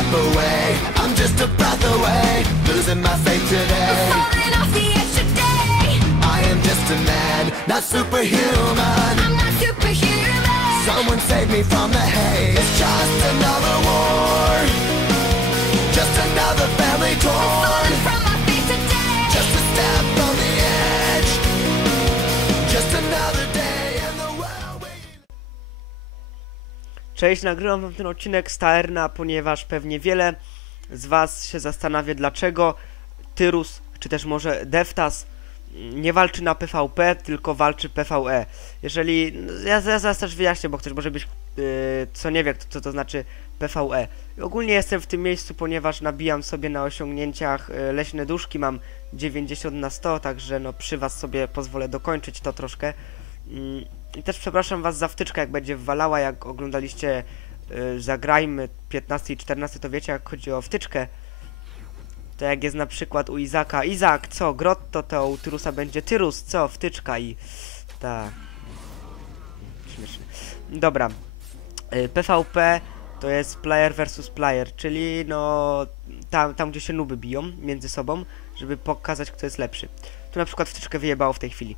step away. I'm just a breath away, losing my faith today. Falling off the edge today. I am just a man, not superhuman. I'm not superhuman. Someone save me from the hate. It's just another war. Just another family torn. Cześć, nagrywam wam ten odcinek z Taerna, ponieważ pewnie wiele z was się zastanawia, dlaczego Tyrus, czy też może Deftas nie walczy na PvP, tylko walczy PvE. Jeżeli... Ja, ja zaraz też wyjaśnię, bo ktoś może być, yy, co nie wie, co to znaczy PvE. Ogólnie jestem w tym miejscu, ponieważ nabijam sobie na osiągnięciach yy, leśne duszki, mam 90 na 100, także no przy was sobie pozwolę dokończyć to troszkę. Mm, I też przepraszam was za wtyczkę, jak będzie wwalała, jak oglądaliście y, Zagrajmy 15 i 14, to wiecie jak chodzi o wtyczkę. To jak jest na przykład u Izaka, Izak, co, Grotto, to u Tyrusa będzie Tyrus, co, wtyczka i... Tak. Śmieszne. Dobra. Y, PvP to jest player versus player, czyli no tam, tam gdzie się nuby biją między sobą, żeby pokazać kto jest lepszy. Tu na przykład wtyczkę wyjebało w tej chwili.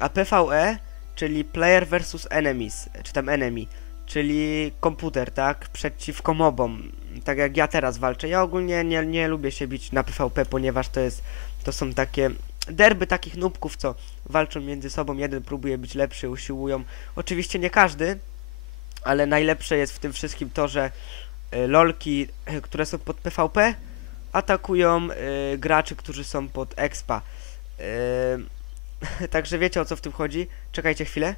A PvE, czyli player versus enemies, czy tam enemy, czyli komputer, tak, przeciwko mobom, tak jak ja teraz walczę. Ja ogólnie nie, nie lubię się bić na PvP, ponieważ to jest, to są takie derby takich nubków, co walczą między sobą, jeden próbuje być lepszy, usiłują. Oczywiście nie każdy, ale najlepsze jest w tym wszystkim to, że y, lolki, y, które są pod PvP, atakują y, graczy, którzy są pod expa. Także wiecie o co w tym chodzi. Czekajcie chwilę.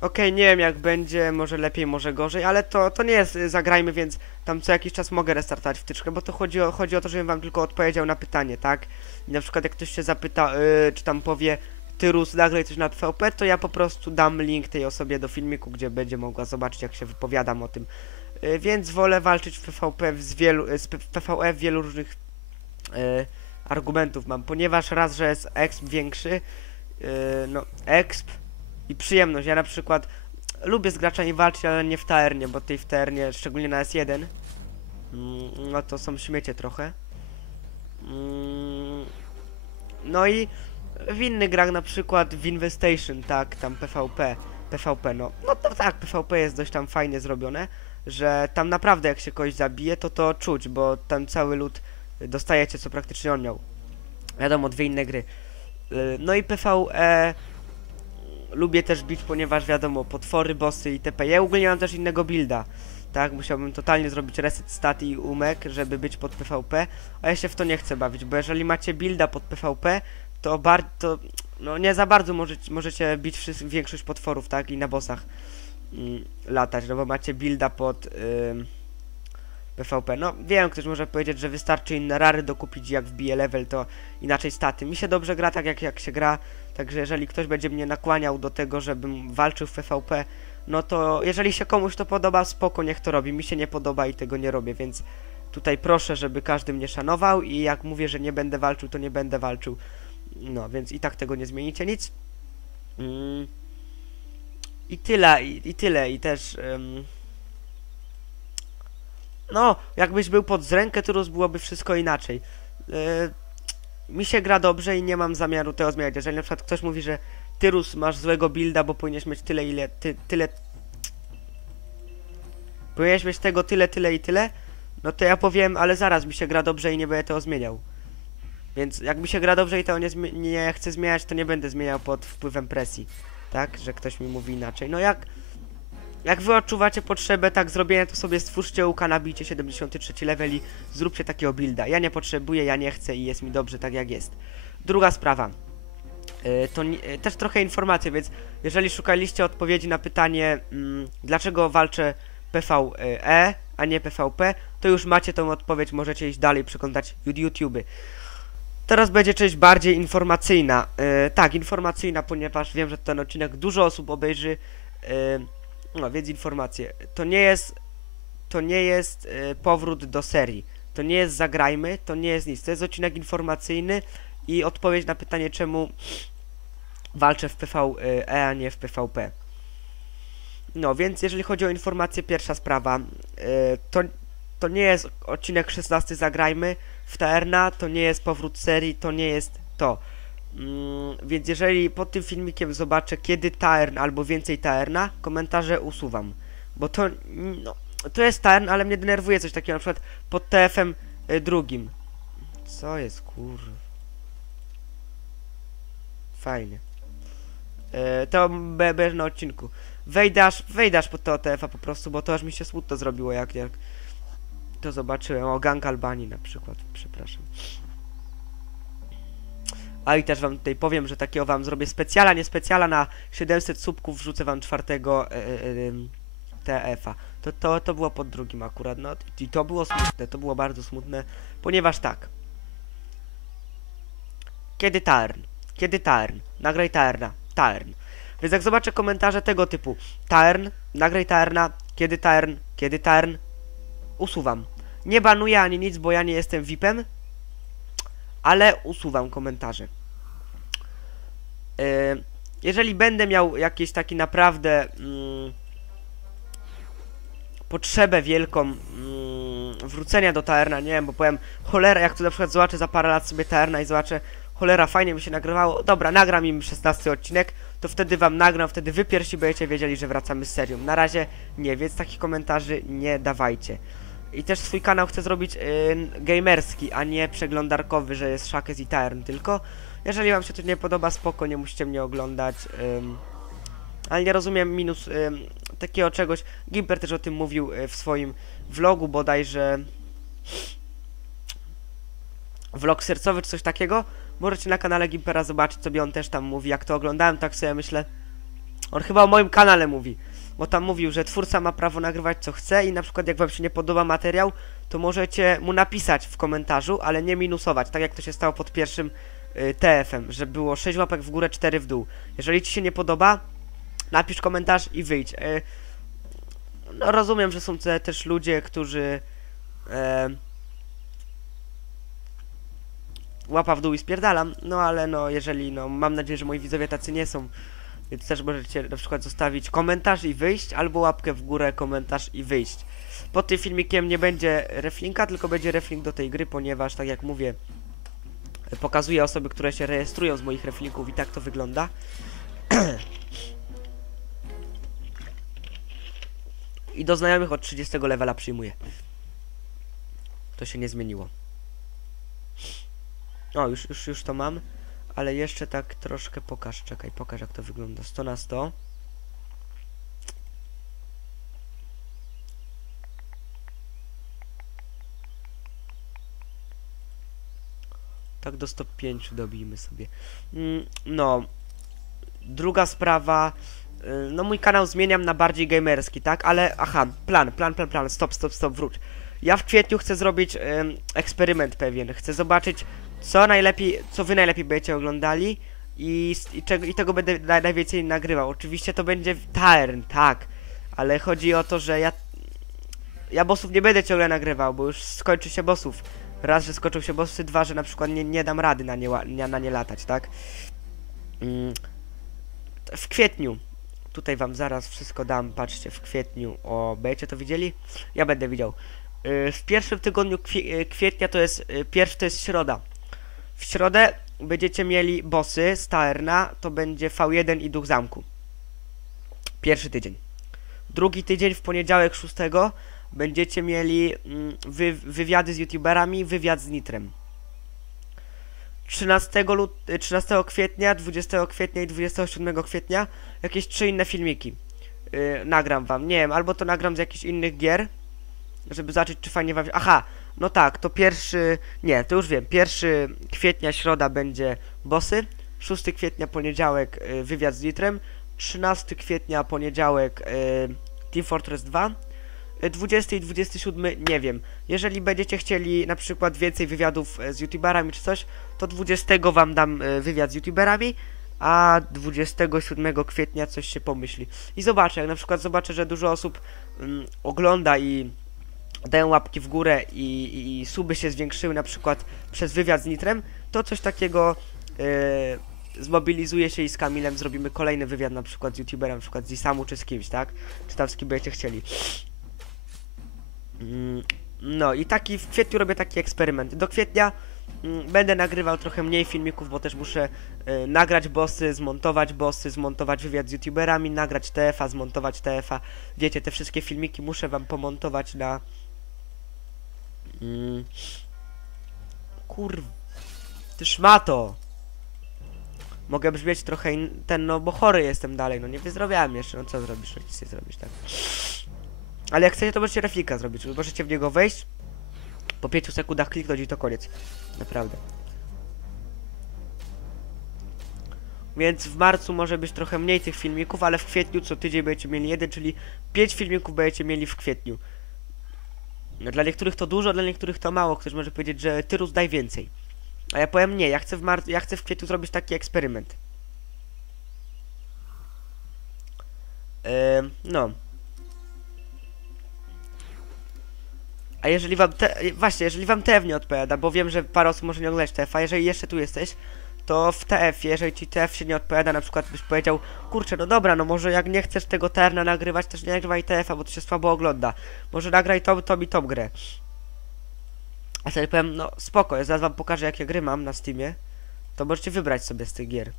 Okej, nie wiem jak będzie, może lepiej, może gorzej, ale to, to nie jest y, zagrajmy, więc tam co jakiś czas mogę restartować wtyczkę, bo to chodzi o, chodzi o to, żebym wam tylko odpowiedział na pytanie, tak? I na przykład jak ktoś się zapyta, y, czy tam powie Tyrus, nagraj coś na PvP, to ja po prostu dam link tej osobie do filmiku, gdzie będzie mogła zobaczyć jak się wypowiadam o tym. Y, więc wolę walczyć w PvP z wielu, y, z PvE w wielu różnych y, argumentów mam, ponieważ raz, że jest exp większy, yy, no exp i przyjemność. Ja na przykład lubię z graczami walczyć, ale nie w taernie, bo tej w taernie, szczególnie na S1, mm, no to są śmiecie trochę. Mm, no i w innych grach, na przykład w Investation, tak, tam PvP, PvP, no, no to tak, PvP jest dość tam fajnie zrobione, że tam naprawdę jak się kogoś zabije, to to czuć, bo tam cały lud dostajecie, co praktycznie on miał. Wiadomo, dwie inne gry. Y, No i PvE lubię też bić, ponieważ wiadomo, potwory, bossy i TP. Ja ogólnie mam też innego builda. Tak, musiałbym totalnie zrobić reset stat i umek, żeby być pod PvP, a ja się w to nie chcę bawić, bo jeżeli macie builda pod PvP, to bardzo, no nie za bardzo możecie, możecie bić większość potworów, tak, i na bossach mm, latać, no bo macie builda pod ym, PvP. No wiem, ktoś może powiedzieć, że wystarczy inne rary dokupić, jak wbije level, to inaczej staty. Mi się dobrze gra tak, jak, jak się gra, także jeżeli ktoś będzie mnie nakłaniał do tego, żebym walczył w PvP, no to jeżeli się komuś to podoba, spoko, niech to robi. Mi się nie podoba i tego nie robię, więc tutaj proszę, żeby każdy mnie szanował i jak mówię, że nie będę walczył, to nie będę walczył. No, więc i tak tego nie zmienicie nic. Mm. I tyle, i, i tyle, i też... no, jakbyś był pod z rękę, to byłoby wszystko inaczej. Yy, mi się gra dobrze i nie mam zamiaru tego zmieniać. Jeżeli na przykład ktoś mówi, że Tyrus masz złego builda, bo powinieneś mieć tyle, ile, ty, tyle... Powinieneś mieć tego tyle, tyle i tyle, no to ja powiem, ale zaraz mi się gra dobrze i nie będę tego zmieniał. Więc jak mi się gra dobrze i to nie, nie chcę zmieniać, to nie będę zmieniał pod wpływem presji. Tak? Że ktoś mi mówi inaczej. No jak... Jak wy odczuwacie potrzebę tak zrobienia, to sobie stwórzcie łuka, nabijcie 73 level i zróbcie takiego builda. Ja nie potrzebuję, ja nie chcę i jest mi dobrze tak jak jest. Druga sprawa. Yy, to yy, też trochę informacji, więc jeżeli szukaliście odpowiedzi na pytanie, mm, dlaczego walczę PvE, a nie PvP, to już macie tą odpowiedź, możecie iść dalej, przeglądać YouTube. Teraz będzie część bardziej informacyjna. Yy, tak, informacyjna, ponieważ wiem, że ten odcinek dużo osób obejrzy. No, więc informacje. To nie jest. To nie jest y, powrót do serii. To nie jest zagrajmy, to nie jest nic. To jest odcinek informacyjny i odpowiedź na pytanie, czemu walczę w PvE, a nie w PvP. No, więc jeżeli chodzi o informację, pierwsza sprawa, yy, to, to nie jest odcinek 16 Zagrajmy w Taerna, to nie jest powrót serii, to nie jest to. Mm, więc jeżeli pod tym filmikiem zobaczę kiedy Taern albo więcej Taerna, komentarze usuwam. Bo to, no, to jest Taern, ale mnie denerwuje coś takiego, na przykład pod TF-em y, drugim. Co jest, kur... Fajnie. E, to będę na odcinku. Wejdasz, wejdasz pod to TF-a po prostu, bo to aż mi się smutno zrobiło, jak, jak to zobaczyłem. O, Gang Albanii na przykład, przepraszam. A i też wam tutaj powiem, że takiego wam zrobię specjala, nie specjala, na 700 subków wrzucę wam czwartego e, e, em, TF-a. To, to, to było pod drugim akurat, no i to było smutne, to było bardzo smutne, ponieważ tak. Kiedy Taern? Kiedy Taern? Nagraj Taerna. Taern. Więc jak zobaczę komentarze tego typu Taern, nagraj Taerna, kiedy Taern, kiedy Taern, usuwam. Nie banuję ani nic, bo ja nie jestem VIP-em, ale usuwam komentarze. Yy, jeżeli będę miał jakiś taki naprawdę mm, potrzebę wielką mm, wrócenia do Taerna, nie wiem, bo powiem cholera, jak tu na przykład zobaczę za parę lat sobie Taerna i zobaczę cholera, fajnie mi się nagrywało, dobra, nagram im 16 odcinek, to wtedy wam nagram, wtedy wy pierwsi będziecie wiedzieli, że wracamy z serią. Na razie nie, więc takich komentarzy nie dawajcie. I też swój kanał chcę zrobić yy, gamerski, a nie przeglądarkowy, że jest Shakes i Taern, tylko jeżeli wam się to nie podoba, spoko, nie musicie mnie oglądać. ale nie rozumiem minus ym, takiego czegoś. Gimper też o tym mówił y, w swoim vlogu bodajże. Vlog sercowy czy coś takiego. Możecie na kanale Gimpera zobaczyć sobie on też tam mówi. Jak to oglądałem, tak sobie myślę. On chyba o moim kanale mówi. Bo tam mówił, że twórca ma prawo nagrywać co chce i na przykład jak wam się nie podoba materiał, to możecie mu napisać w komentarzu, ale nie minusować, tak jak to się stało pod pierwszym y, TF-em, że było 6 łapek w górę, 4 w dół. Jeżeli ci się nie podoba, napisz komentarz i wyjdź. Y, no rozumiem, że są te też ludzie, którzy e, łapa w dół i spierdalam, no ale no jeżeli, no mam nadzieję, że moi widzowie tacy nie są, więc też możecie na przykład zostawić komentarz i wyjść, albo łapkę w górę, komentarz i wyjść. Pod tym filmikiem nie będzie reflinka, tylko będzie reflink do tej gry, ponieważ tak jak mówię, pokazuję osoby, które się rejestrują z moich reflinków i tak to wygląda. I do znajomych od 30 levela przyjmuję. To się nie zmieniło. O, już, już, już to mam. Ale jeszcze tak troszkę pokaż. Czekaj, pokaż jak to wygląda. 100 na 100. Tak do 105 dobijmy sobie. Mm, no. Druga sprawa. y, No mój kanał zmieniam na bardziej gamerski, tak? Ale aha, plan, plan, plan, plan. Stop, stop, stop, wróć. Ja w kwietniu chcę zrobić ym, eksperyment pewien. Chcę zobaczyć co najlepiej, co wy najlepiej będziecie oglądali i, i, czego, i tego będę naj, najwięcej nagrywał. Oczywiście to będzie Taern, tak, ale chodzi o to, że ja ja bossów nie będę ciągle nagrywał, bo już skończy się bossów. Raz, że skończą się bossy, dwa, że na przykład nie, nie dam rady na nie, nie, na nie latać, tak? Mm, w kwietniu, tutaj wam zaraz wszystko dam, patrzcie, w kwietniu, o, będziecie to widzieli? Ja będę widział. Y, w pierwszym tygodniu kwie, kwietnia to jest, y, pierwszy to jest środa. W środę będziecie mieli bossy z Taerna, to będzie V1 i Duch Zamku. Pierwszy tydzień. Drugi tydzień w poniedziałek 6 będziecie mieli mm, wy, wywiady z youtuberami, wywiad z Nitrem. 13, lut, y, 13 kwietnia, 20 kwietnia i 27 kwietnia jakieś trzy inne filmiki. Yy, nagram wam, nie wiem, albo to nagram z jakichś innych gier, żeby zobaczyć czy fajnie wam. Aha, no tak, to pierwszy... Nie, to już wiem. 1 kwietnia, środa będzie bossy. 6 kwietnia, poniedziałek y, wywiad z Litrem. 13 kwietnia, poniedziałek y, Team Fortress 2. Y, 20 i 27 nie wiem. Jeżeli będziecie chcieli na przykład więcej wywiadów y, z youtuberami czy coś, to 20 wam dam y, wywiad z youtuberami, a 27 kwietnia coś się pomyśli. I zobaczę, jak na przykład zobaczę, że dużo osób mm, ogląda i dają łapki w górę i, i, suby się zwiększyły na przykład przez wywiad z Nitrem, to coś takiego yy, zmobilizuję się i z Kamilem zrobimy kolejny wywiad na przykład z youtuberem, na przykład z Isamu czy z kimś, tak? Czy tam z kim będziecie chcieli. Mm, No i taki w kwietniu robię taki eksperyment. Do kwietnia mm, będę nagrywał trochę mniej filmików, bo też muszę y, nagrać bossy, zmontować bossy, zmontować wywiad z youtuberami, nagrać TF-a, zmontować TF-a. Wiecie, te wszystkie filmiki muszę wam pomontować na... Mm, kur... Ty szmato! Mogę brzmieć trochę in... ten, no bo chory jestem dalej, no nie wyzdrowiałem jeszcze, no co zrobisz, no nic nie zrobisz, tak. Ale jak chcecie, to możecie refika zrobić, możecie w niego wejść, po 5 sekundach kliknąć i to koniec. Naprawdę. Więc w marcu może być trochę mniej tych filmików, ale w kwietniu co tydzień będziecie mieli jeden, czyli 5 filmików będziecie mieli w kwietniu. No, dla niektórych to dużo, dla niektórych to mało. Ktoś może powiedzieć, że Tyrus daj więcej. A ja powiem nie, ja chcę w mar- ja chcę w kwietniu zrobić taki eksperyment. Ym, no. A jeżeli wam te, właśnie, jeżeli wam TF nie odpowiada, bo wiem, że parę osób może nie oglądać TF, a jeżeli jeszcze tu jesteś, to w TF, jeżeli ci TF się nie odpowiada, na przykład byś powiedział, kurczę, no dobra, no może jak nie chcesz tego terna nagrywać, też nie nagrywaj TF-a, bo to się słabo ogląda. Może nagraj tą, tą i tą grę. A wtedy powiem, no spoko, ja zaraz wam pokażę jakie gry mam na Steamie, to możecie wybrać sobie z tych gier.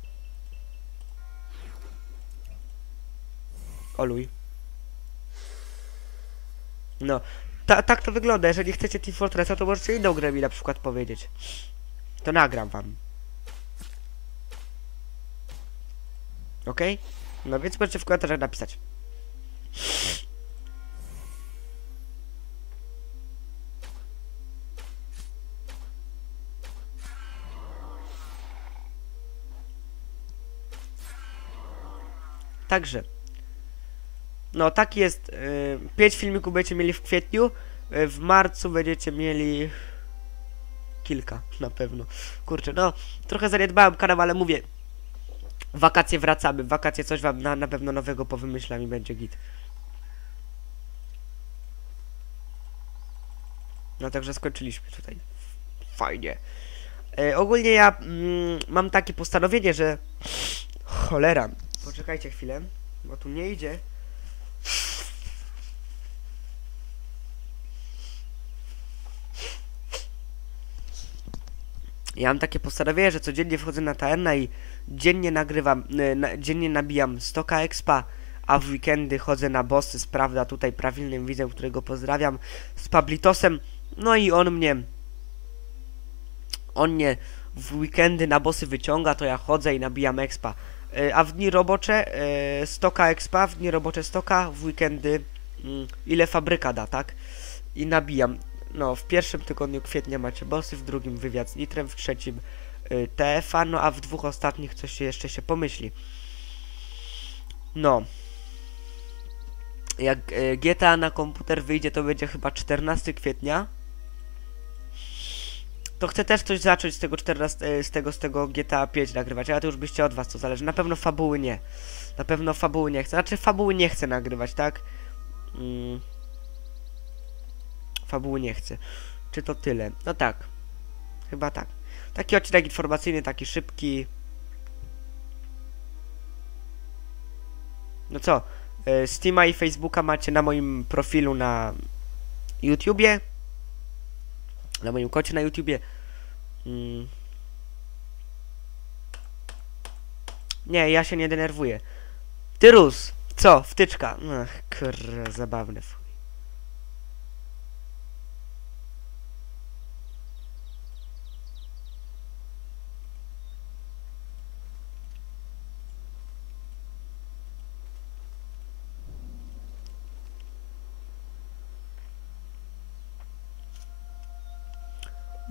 Oluj. No, ta, tak to wygląda. Jeżeli chcecie Team Fortressa, to możecie inną grę mi na przykład powiedzieć. To nagram wam. Okej? No więc możecie w komentarzach napisać. Także. No, tak jest. Y, 5 filmików będziecie mieli w kwietniu. y, W marcu będziecie mieli kilka, na pewno. Kurczę, no, trochę zaniedbałem kanał, ale mówię. Wakacje wracamy. Wakacje coś wam na, na pewno nowego powymyślam i będzie git. No także skończyliśmy tutaj. Fajnie. E, ogólnie ja mm, mam takie postanowienie, że... Cholera. Poczekajcie chwilę, bo tu nie idzie. Ja mam takie postanowienie, że codziennie wchodzę na Taerna i dziennie nagrywam, y, na, dziennie nabijam 100 expa, a w weekendy chodzę na bossy z prawda tutaj prawilnym widzem, którego pozdrawiam, z Pablitosem, no i on mnie, on mnie w weekendy na bossy wyciąga, to ja chodzę i nabijam expa. Y, A w dni robocze y, 100 expa, w dni robocze 100, w weekendy mm, ile fabryka da, tak? I nabijam. No, w pierwszym tygodniu kwietnia macie bossy, w drugim wywiad z Nitrem, w trzecim TFA, no a w dwóch ostatnich coś jeszcze się pomyśli. No. Jak y, GTA na komputer wyjdzie, to będzie chyba 14 kwietnia. To chcę też coś zacząć z tego 14, y, z tego, z tego GTA 5 nagrywać, ale to już byście od was, to zależy. Na pewno fabuły nie. Na pewno fabuły nie chcę. Znaczy fabuły nie chcę nagrywać, tak? Mm. Fabuły nie chcę. Czy to tyle? No tak. Chyba tak. Taki odcinek informacyjny, taki szybki. No co? y, Steama i Facebooka macie na moim profilu na YouTubie. Na moim kocie na YouTubie. Mm. Nie, ja się nie denerwuję. Tyrus! Co? Wtyczka. Ach, kurwa, zabawne.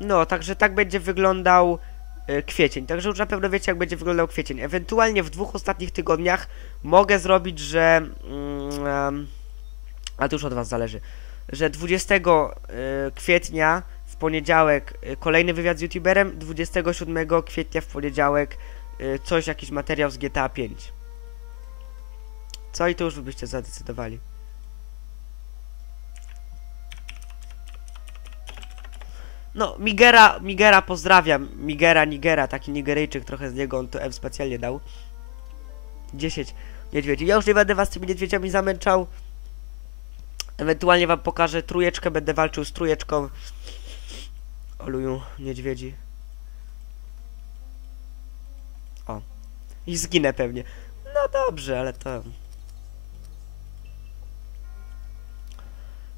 No, także tak będzie wyglądał e, kwiecień. Także już na pewno wiecie, jak będzie wyglądał kwiecień. Ewentualnie w dwóch ostatnich tygodniach mogę zrobić, że. Mm, a to już od Was zależy. Że 20 e, kwietnia w poniedziałek e, kolejny wywiad z YouTuberem, 27 kwietnia w poniedziałek coś, jakiś materiał z GTA 5. Co i to już byście zadecydowali. No, Migera, Migera pozdrawiam. Migera, Nigera, taki Nigeryjczyk trochę z niego, on to M specjalnie dał. 10 niedźwiedzi. Ja już nie będę was tymi niedźwiedziami zamęczał. Ewentualnie wam pokażę trójeczkę, będę walczył z trójeczką. Oluju, niedźwiedzi. O. I zginę pewnie. No dobrze, ale to...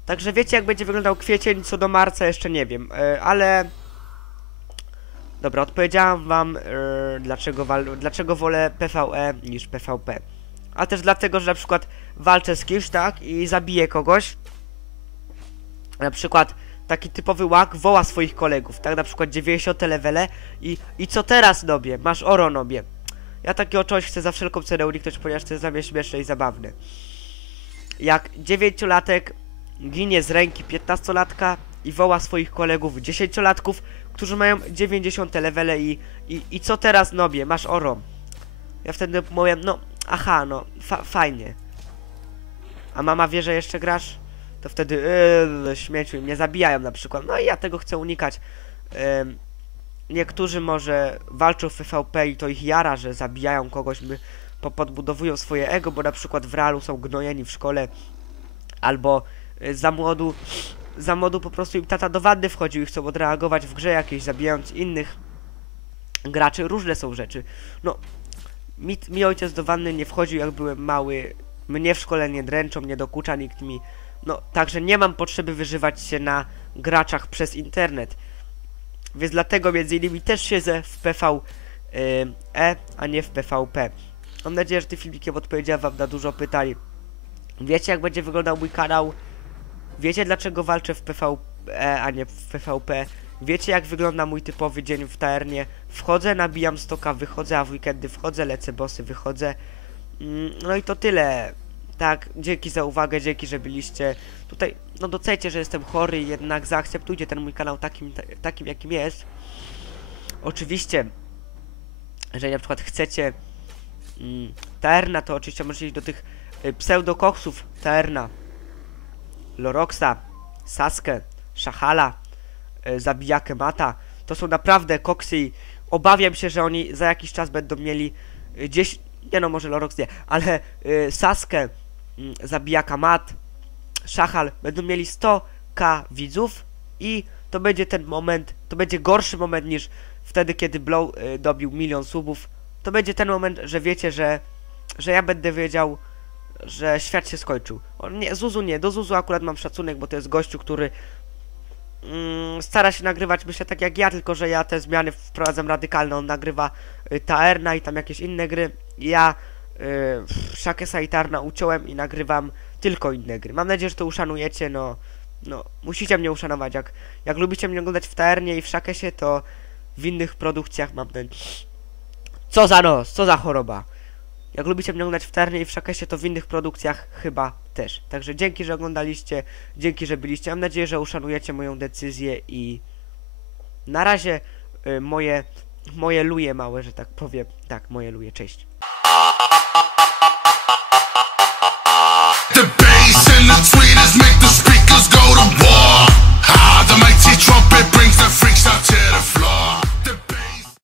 Także wiecie jak będzie wyglądał kwiecień, co do marca jeszcze nie wiem, e, ale... Dobra, odpowiedziałam wam, e, dlaczego, dlaczego wolę PvE niż PvP. A też dlatego, że na przykład walczę z kimś, tak, i zabiję kogoś. Na przykład taki typowy łak woła swoich kolegów, tak, na przykład 90 levele i, i co teraz nobie? Masz oro nobie. Ja takiego czegoś chcę za wszelką cenę uniknąć, ponieważ to jest dla mnie śmieszne i zabawne. Jak 9-latek ginie z ręki 15-latka i woła swoich kolegów 10-latków, którzy mają 90 levele i, i, i co teraz nobie? Masz oro. Ja wtedy mówię, no, aha, no, fa fajnie. A mama wie, że jeszcze grasz? To wtedy, yy, śmieciu, mnie zabijają na przykład. No i ja tego chcę unikać. Ym, niektórzy może walczą w PvP i to ich jara, że zabijają kogoś, po podbudowują swoje ego, bo na przykład w realu są gnojeni w szkole, albo za młodu, za młodu po prostu im tata do wanny wchodził i chcą odreagować w grze jakieś, zabijając innych graczy. Różne są rzeczy. No, mi, mi ojciec do wanny nie wchodził jak byłem mały, mnie w szkole nie dręczą, nie dokucza nikt mi. No, także nie mam potrzeby wyżywać się na graczach przez internet. Więc dlatego między innymi też siedzę w PvE, a nie w PvP. Mam nadzieję, że tym filmikiem odpowiedziałem wam na dużo pytań. Wiecie jak będzie wyglądał mój kanał? Wiecie dlaczego walczę w PvE, a nie w PvP? Wiecie jak wygląda mój typowy dzień w taernie? Wchodzę, nabijam stoka, wychodzę, a w weekendy wchodzę, lecę bossy, wychodzę. Mm, No i to tyle. Tak, dzięki za uwagę, dzięki, że byliście tutaj. No docencie, że jestem chory jednak zaakceptujcie ten mój kanał takim, ta, takim jakim jest. Oczywiście, jeżeli na przykład chcecie mm, to oczywiście możecie iść do tych y, pseudokoksów Taerna, Loroxa, Sasuke, Szahala, y, Zabijakę Mata. To są naprawdę koksy i obawiam się, że oni za jakiś czas będą mieli y, gdzieś, nie no może Lorox nie, ale y, Sasuke, mm, Zabijaka Mat, Szachal będą mieli 100k widzów i to będzie ten moment, to będzie gorszy moment niż wtedy, kiedy Blow dobił milion subów. To będzie ten moment, że wiecie, że, że ja będę wiedział, że świat się skończył. O, nie, Zuzu nie, do Zuzu akurat mam szacunek, bo to jest gościu, który mm, stara się nagrywać, myślę tak jak ja, tylko że ja te zmiany wprowadzam radykalne. On nagrywa y, Taerna i tam jakieś inne gry. Ja y, Shakesa i Tarna uciąłem i nagrywam tylko inne gry. Mam nadzieję, że to uszanujecie, no, no, musicie mnie uszanować. Jak, jak lubicie mnie oglądać w Taernie i w Shakesie, to w innych produkcjach mam ten... Co za nos, co za choroba. Jak lubicie mnie oglądać w tarnie i w Szakesie, to w innych produkcjach chyba też. Także dzięki, że oglądaliście, dzięki, że byliście. Mam nadzieję, że uszanujecie moją decyzję i na razie y, moje, moje luje małe, że tak powiem. Tak, moje luje. Cześć. The bass and the tweeters make the speakers go to war.